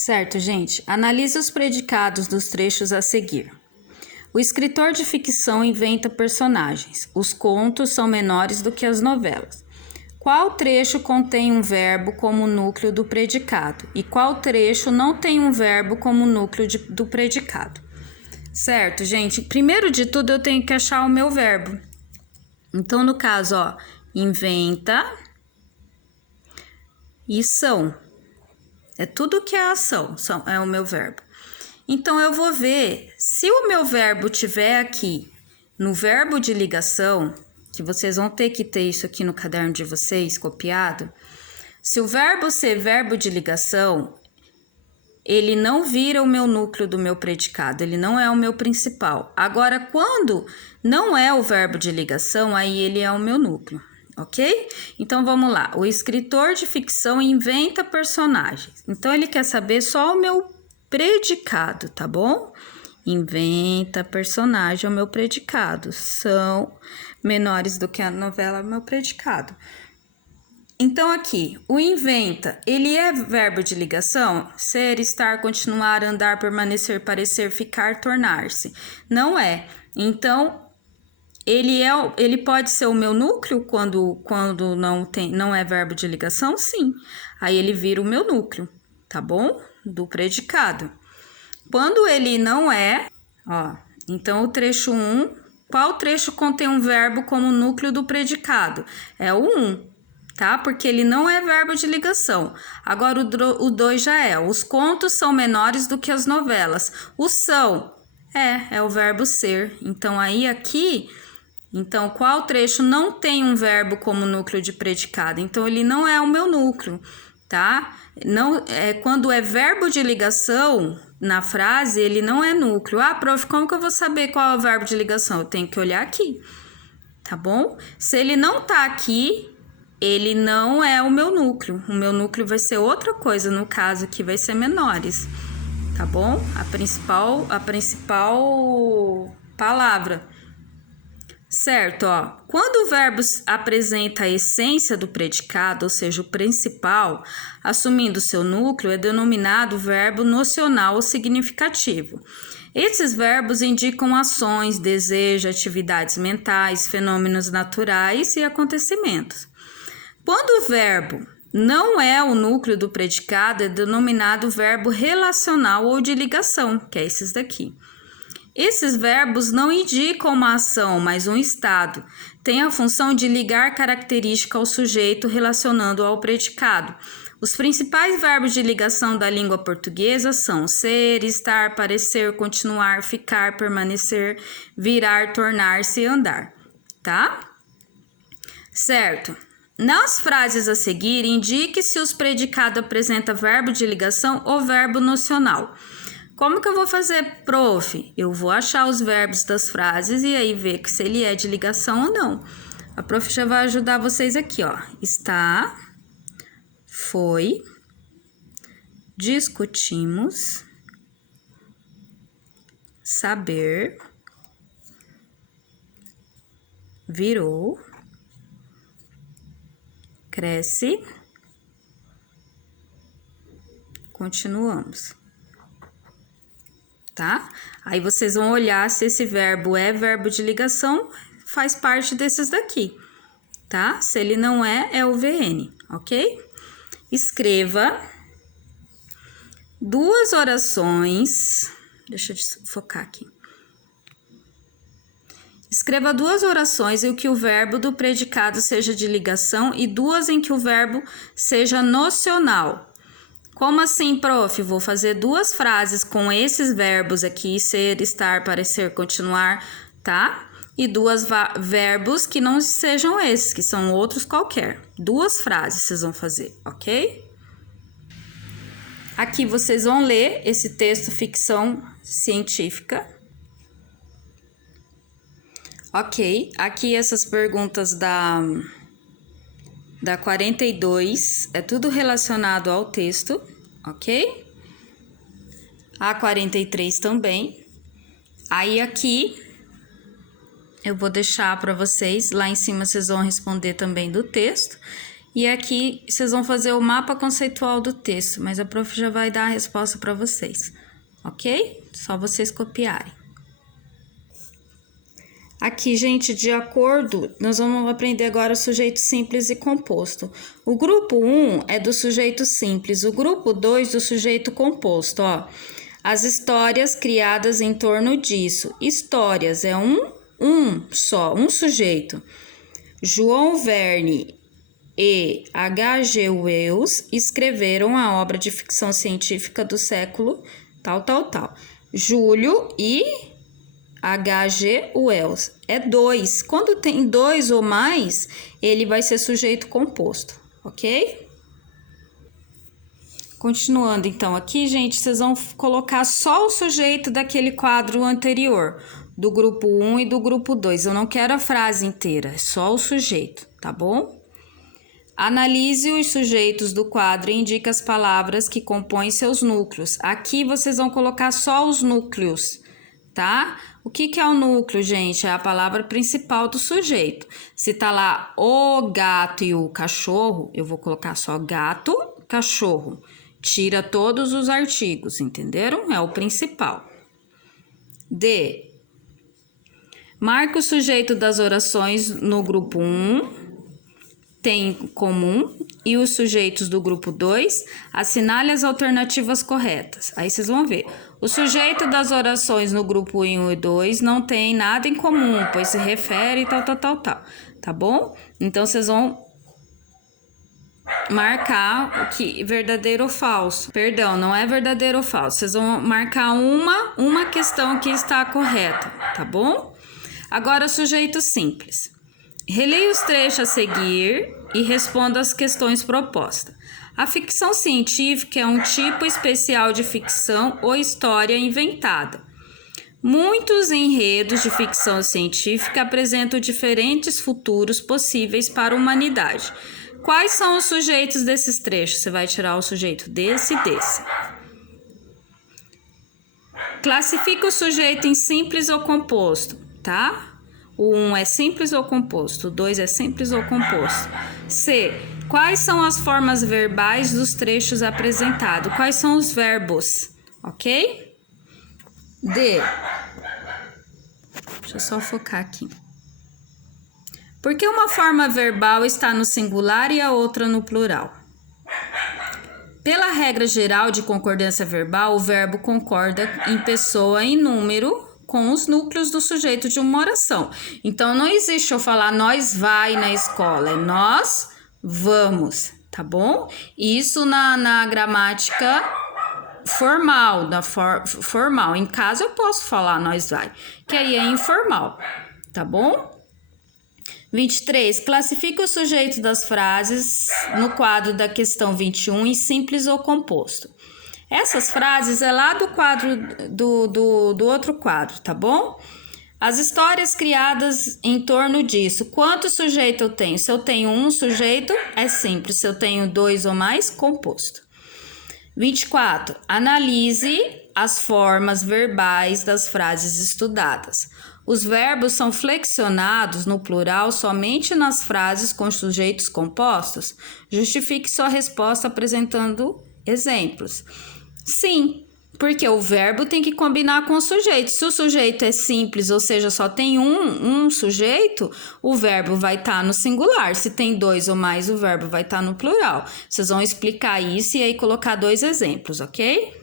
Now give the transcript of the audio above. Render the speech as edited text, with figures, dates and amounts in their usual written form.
Certo, gente? Analise os predicados dos trechos a seguir. O escritor de ficção inventa personagens. Os contos são menores do que as novelas. Qual trecho contém um verbo como núcleo do predicado? E qual trecho não tem um verbo como núcleo do predicado? Certo, gente? Primeiro de tudo, eu tenho que achar o meu verbo. Então, no caso, ó, inventa e são. É tudo que é ação, é o meu verbo. Então, eu vou ver se o meu verbo tiver aqui no verbo de ligação, que vocês vão ter que ter isso aqui no caderno de vocês, copiado. Se o verbo ser verbo de ligação, ele não vira o meu núcleo do meu predicado, ele não é o meu principal. Agora, quando não é o verbo de ligação, aí ele é o meu núcleo. Ok? Então, vamos lá. O escritor de ficção inventa personagens. Então, ele quer saber só o meu predicado, tá bom? Inventa personagem é o meu predicado. São menores do que a novela é o meu predicado. Então, aqui, o inventa, ele é verbo de ligação? Ser, estar, continuar, andar, permanecer, parecer, ficar, tornar-se. Não é. Então, ele pode ser o meu núcleo quando não é verbo de ligação? Sim. Aí ele vira o meu núcleo, tá bom? Do predicado. Quando ele não é, ó, então o trecho 1, qual trecho contém um verbo como núcleo do predicado? É o 1, tá? Porque ele não é verbo de ligação. Agora o 2 já é. Os contos são menores do que as novelas. O são é o verbo ser. Então aí aqui, então qual trecho não tem um verbo como núcleo de predicado? Então ele não é o meu núcleo, tá? Não é quando é verbo de ligação na frase, ele não é núcleo. Ah, prof, como que eu vou saber qual é o verbo de ligação? Eu tenho que olhar aqui, tá bom? Se ele não tá aqui, ele não é o meu núcleo. O meu núcleo vai ser outra coisa, no caso aqui vai ser menores, tá bom? A principal palavra. Certo, ó. Quando o verbo apresenta a essência do predicado, ou seja, o principal, assumindo seu núcleo, é denominado verbo nocional ou significativo. Esses verbos indicam ações, desejos, atividades mentais, fenômenos naturais e acontecimentos. Quando o verbo não é o núcleo do predicado, é denominado verbo relacional ou de ligação, que é esses daqui. Esses verbos não indicam uma ação, mas um estado. Tem a função de ligar característica ao sujeito relacionando ao predicado. Os principais verbos de ligação da língua portuguesa são ser, estar, parecer, continuar, ficar, permanecer, virar, tornar-se e andar, tá? Certo. Nas frases a seguir, indique se os predicados apresentam verbo de ligação ou verbo nocional. Como que eu vou fazer, prof? Eu vou achar os verbos das frases e aí ver se ele é de ligação ou não. A prof já vai ajudar vocês aqui, ó. Está, foi, discutimos, saber, virou, cresce, continuamos. Tá? Aí vocês vão olhar se esse verbo é verbo de ligação, faz parte desses daqui, tá? Se ele não é o VN, ok? Escreva duas orações, deixa eu focar aqui. Escreva duas orações em que o verbo do predicado seja de ligação e duas em que o verbo seja nocional. Como assim, prof? Vou fazer duas frases com esses verbos aqui, ser, estar, parecer, continuar, tá? E duas verbos que não sejam esses, que são outros qualquer. Duas frases vocês vão fazer, ok? Aqui vocês vão ler esse texto ficção científica. Ok, aqui essas perguntas da 42, é tudo relacionado ao texto, ok? A 43 também. Aí aqui, eu vou deixar para vocês, lá em cima vocês vão responder também do texto. E aqui vocês vão fazer o mapa conceitual do texto, mas a prof já vai dar a resposta para vocês, ok? Só vocês copiarem. Aqui, gente, de acordo, nós vamos aprender agora o sujeito simples e composto. O grupo 1 é do sujeito simples, o grupo 2 do sujeito composto, ó. As histórias criadas em torno disso. Histórias é um sujeito. João Verne e H.G. Wells escreveram a obra de ficção científica do século tal. Júlio e H.G. Wells é 2. Quando tem 2 ou mais, ele vai ser sujeito composto, ok? Continuando então aqui, gente, vocês vão colocar só o sujeito daquele quadro anterior, do grupo 1 e do grupo 2. Eu não quero a frase inteira, é só o sujeito, tá bom? Analise os sujeitos do quadro e indique as palavras que compõem seus núcleos. Aqui vocês vão colocar só os núcleos, tá? O que é o núcleo, gente? É a palavra principal do sujeito. Se tá lá o gato e o cachorro, eu vou colocar só gato, cachorro. Tira todos os artigos, entenderam? É o principal. D. Marque o sujeito das orações no grupo 1, tem em comum, e os sujeitos do grupo 2, assinale as alternativas corretas. Aí vocês vão ver. O sujeito das orações no grupo 1 e 2 não tem nada em comum, pois se refere tal. Tá bom? Então, vocês vão marcar o que verdadeiro ou falso. Perdão, não é verdadeiro ou falso. Vocês vão marcar uma questão que está correta, tá bom? Agora, sujeito simples. Releia os trechos a seguir e responda as questões propostas. A ficção científica é um tipo especial de ficção ou história inventada. Muitos enredos de ficção científica apresentam diferentes futuros possíveis para a humanidade. Quais são os sujeitos desses trechos? Você vai tirar o sujeito desse e desse. Classifica o sujeito em simples ou composto, tá? O 1 é simples ou composto, o 2 é simples ou composto. C. Quais são as formas verbais dos trechos apresentados? Quais são os verbos? Ok? D. Deixa eu só focar aqui. Por que uma forma verbal está no singular e a outra no plural? Pela regra geral de concordância verbal, o verbo concorda em pessoa e número com os núcleos do sujeito de uma oração. Então, não existe eu falar nós vai na escola, é nós vamos, tá bom? Isso na gramática formal, formal. Em casa eu posso falar nós vai, que aí é informal, tá bom? 23. Classifique o sujeito das frases no quadro da questão 21 em simples ou composto. Essas frases é lá do quadro do outro quadro, tá bom? As histórias criadas em torno disso. Quantos sujeitos eu tenho? Se eu tenho um sujeito, é simples. Se eu tenho 2 ou mais, composto. 24. Analise as formas verbais das frases estudadas. Os verbos são flexionados no plural somente nas frases com sujeitos compostos? Justifique sua resposta apresentando exemplos. Sim, porque o verbo tem que combinar com o sujeito. Se o sujeito é simples, ou seja, só tem um sujeito, o verbo vai estar no singular. Se tem 2 ou mais, o verbo vai estar no plural. Vocês vão explicar isso e aí colocar 2 exemplos, ok?